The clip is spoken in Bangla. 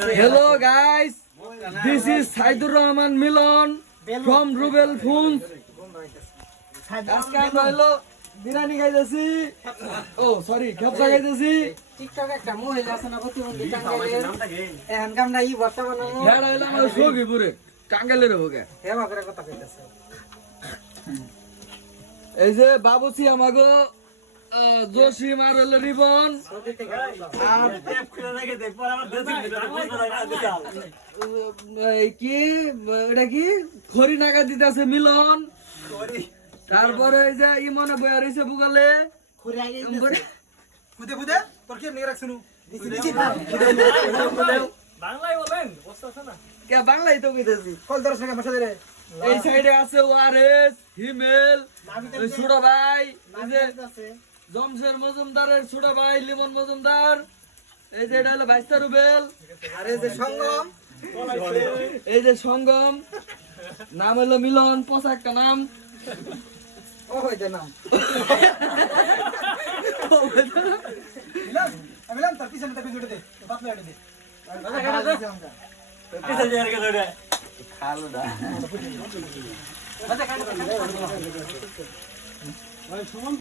Hello guys, this is Saidur Rahman Milon from Rubel Phones. আজকে আমরা হলো বিরিয়ানি খাইতেছি। ও সরি, খেপসা খাইতেছি। টিকটকে একটা মহিলা আছে না প্রতিবন্ধী টাঙ্গাইলের এখন কামটা ই বর্তমানে এটা হলো আমার সখীপুরে টাঙ্গাইলের হোকে। হেবা করে কথা কইতাছে। এই যে বাবুসি আমাগো জসিম আর হলো রিবন আর এই কি এটা কি খড়ি নাগা দিতেছে মিলন। তারপরে এই যে ইমনে বয়া রইছে বুগালে খুদে খুদে তোর কি নিয়ে রাখছনু বাংলায় বলেন বুঝছ না কে বাংলাই তো কইতেছি। কল দরস না মাসা দে এই সাইডে আছে ওয়ারেস হিমেল ছোট ভাই এই যে জমশের মজুমদারের ছোট ভাই লিমন মজুমদার, এই যে এটা হলো ভাইস্তা রুবেল আর এই যে সঙ্গম এই যে সঙ্গম নাম হলো মিলন, পচা একটা নাম। ও হইতে নাম মিলাম তোর পিছনে তো ভিডিও দে বাতলা এনে দে পিছন দিয়ে রেখে দে খালো দা